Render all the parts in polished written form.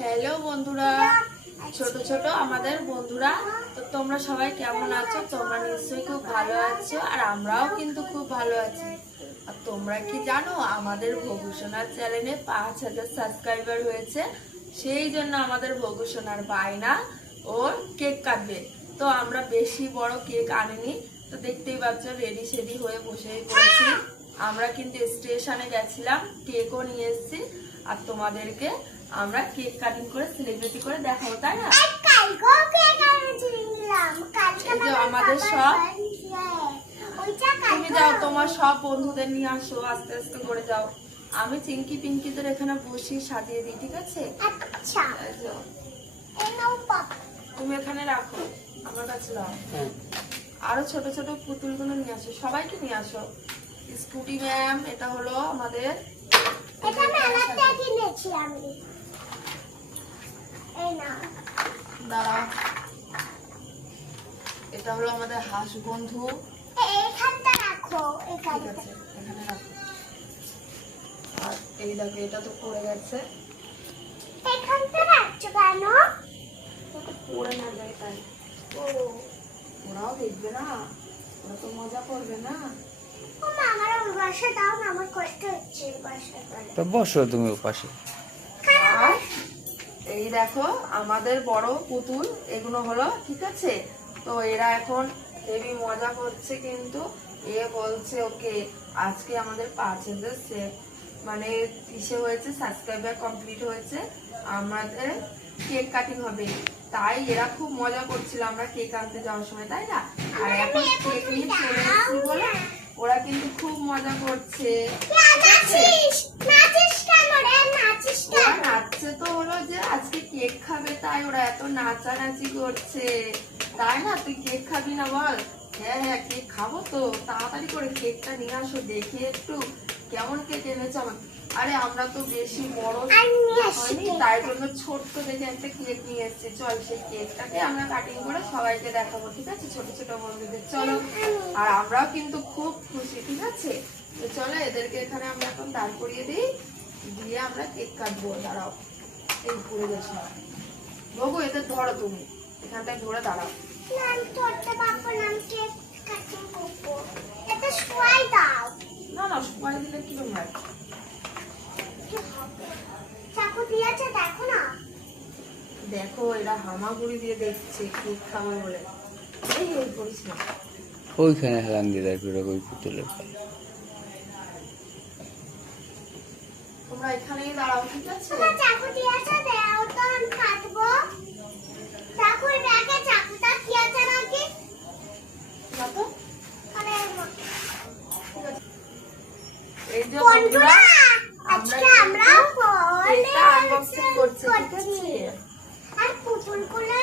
Hello বন্ধুরা, ছোট ছোট আমাদের বন্ধুরা, তো তোমরা সবাই কেমন আছো? তোমরা নিশ্চয়ই খুব ভালো আছো, আর আমরাও কিন্তু খুব ভালো আছি। আর তোমরা কি জানো, আমাদের ভগুসোনার চ্যানেলে 5,000 সাবস্ক্রাইবার হয়েছে। সেই জন্য আমাদের ভগুসোনার বায়না ওর কেক কাটবে। তো আমরা বেশি বড় কেক আনিনি, তো দেখতেই পাচ্ছ রেডি সেডি হয়ে বসেই পড়েছি। আমরা কিন্তু স্টেশনে গেছিলাম, কেকও নিয়ে এসেছি, আর তোমাদেরকে আমরা কেক কাটিং করে সেলিব্রেটি করে দেখাবো, তাই না? আমাদের সব তুমি যাও, তোমার সব বন্ধুদের নিয়ে আসো, আস্তে আস্তে করে যাও। আমি চিঙ্কি পিঙ্কিদের এখানে বসি, সাজিয়ে দিই, ঠিক আছে? তুমি এখানে রাখো, আমার কাছে দাও। আরো ছোট ছোট পুতুলগুলো নিয়ে আসো, সবাইকে নিয়ে আসো। স্কুটি ম্যাম, এটা হলো আমাদের, দাঁড়াও, এটা হলো আমাদের হাঁস বন্ধু। এখানটা রাখো, ঠিক আছে, এখানে রাখো। আর এই দেখো, এটা তো পড়ে গেছে। এখানটা রাখছো কেন? পড়ে না যায় তাই। ও, ওরাও দেখবে না, ওরা তো মজা করবে না। ও মা, আমার ওই পাশে দাও না, আমার কষ্ট হচ্ছে এই পাশে। তো বসো তুমি ওপাশে। আর এই দেখো আমাদের বড় পুতুল, এগুলো হলো, ঠিক আছে? তো এরা এখন হেভি মজা করছে, কিন্তু এ বলছে ওকে আজকে আমাদের 5,000 মানে কিসে হয়েছে, সাবস্ক্রাইবার কমপ্লিট হয়েছে, আমাদের কেক কাটিং হবে। তাই এরা খুব মজা করছিল আমরা কেক আনতে যাওয়ার সময়, তাই না? আর এখন কেক নিয়ে চলে এসেছি বলে ওরা কিন্তু খুব মজা করছে। ওরা নাচছে তো হলো যে আজকে কেক খাবে, তাই ওরা এত নাচানাচি করছে, তাই না? তুই কেক খাবি না বল? হ্যাঁ হ্যাঁ, কেক খাবো তো, তাড়াতাড়ি করে কেকটা নিয়ে আসো, দেখি একটু কেমন কেক এনেছে আমার। আরে আমরা তো বেশি বড় হয়নি, তাই জন্য ছোট্ট দেখে একটা কেক নিয়ে এসেছি। চল, সেই কেকটাকে আমরা কাটিং করে সবাইকে দেখাবো, ঠিক আছে? ছোট ছোট বন্ধুদের, চলো। আর আমরাও কিন্তু খুব খুশি, ঠিক আছে? তো চলো, এদেরকে এখানে আমরা এখন দাঁড় করিয়ে দিই, দিয়ে আমরা কেক কাটবো। দাঁড়াও, এই ঘুরে গেছে বাবু, এদের ধরো, তুমি এখানটায় ধরে দাঁড়াও। না না, সময় দিলে কি হয়? দেখো, এরা হামাগুড়ি দিয়ে দেখছে কেক খাবে বলে। এই করিস না, ওইখানে হেলান দিয়ে দেয় ওই পুতুলের পায়ে। তোমরা এখানেই দাঁড়াও, ঠিক আছে? এই যে বন্ধুরা, আমরা কেকটা আনবক্সিং করছি, ঠিক আছে? আর পুতুলগুলো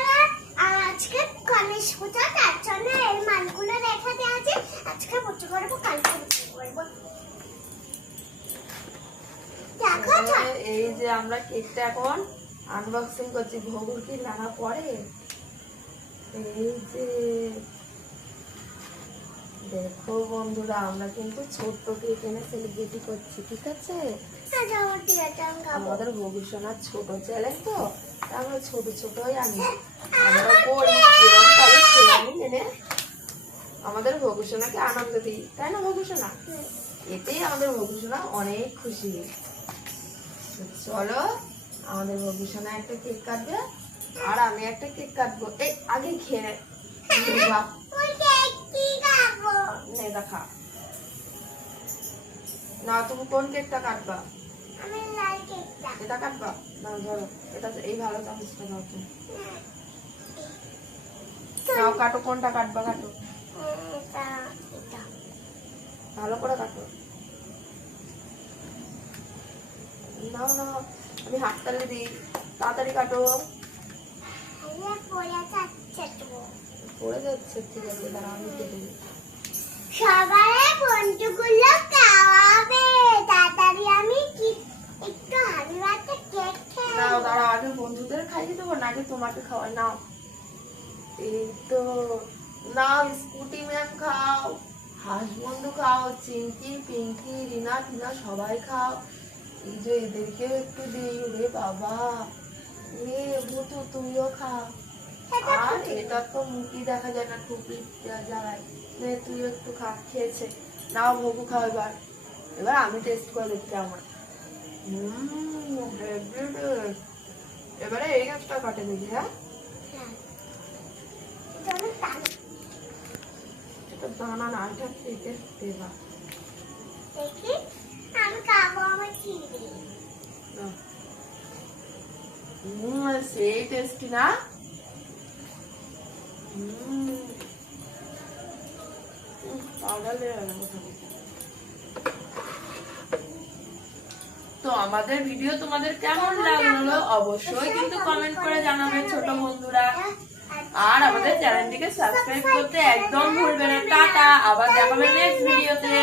আজকে গণেশ পূজা, তার জন্য এই মালগুলো রেখে দেওয়া আছে। আজকে পুজো করবো, কালকে পুজো করবো। এই যে আমরা কেকটা এখন আনবক্সিং করছি। ভগুর কি নানা পরে, এই যে দেখো বন্ধুরা, আমরা কিন্তু ছোট্ট কেক এনে সেলিব্রেটি করছি, ঠিক আছে? আমাদের ভবিষ্যৎ ছোট চ্যালেঞ্জ তো, আমরা ছোট ছোটই আনি, আমরা করি যেরকম পারি সেরকমই এনে আমাদের ভবিষ্যৎকে আনন্দ দিই, তাই না ভবিষ্যৎ? এতেই আমাদের ভবিষ্যৎ অনেক খুশি। চলো, আমাদের ভবিষ্যৎ একটা কেক কাটবে, আর আমি একটা কেক কাটবো। এই আগে খেয়ে দেখা না, তুমি কোন কেকটা কাটবা? এটা কাটবা? না, ধরো এটা, এই ভালো চামচটা দাও তুমি। নাও, কাটো, কোনটা কাটবা? কাটো, ভালো করে কাটো। নাও নাও, আমি হাততালি দিই, তাড়াতাড়ি কাটো। পড়ে যাচ্ছে, ঠিক আছে, দাঁড়া, আমি কেটে দিই। সবাই বন্ধুগুলো খাওয়াবে, তাড়াতাড়ি আমি একটু হালুয়াতে কেক খেয়ে নাও, দাঁড়াও, আগে বন্ধুদের খাইয়ে দেবো, নাকি তোমাকে খাওয়াই? নাও, এই তো নাও, স্কুটি ম্যাম খাও, হাঁস বন্ধু খাও, চিঙ্কি পিঙ্কি রিনা টিনা সবাই খাও। এই যে এদেরকেও একটু দিই। রে বাবা, এ ভুতু তুইও খা। আর এটা তো মুখই দেখা যায় না, খুব জ্বালায়। নে তুইও একটু খা। খেয়েছে। নাও ভবু খাও এবার। এবার আমি টেস্ট করে দেখছি আমার। Heavy taste. এবারে এই একটা কাটে দেখি। হ্যাঁ, হ্যাঁ, এটা অনেক টানো। এটা দানা না, এটা খেতে দেবা। দেখি আমি খাবো, আমার খিদে। সেই টেস্টি না? তো আমাদের ভিডিও তোমাদের কেমন লাগলো অবশ্যই কিন্তু কমেন্ট করে জানাবে ছোট বন্ধুরা। আর আমাদের চ্যানেলটিকে সাবস্ক্রাইব করতে একদম ভুলবে না। টাটা, আবার দেখাবে নেক্সট ভিডিওতে।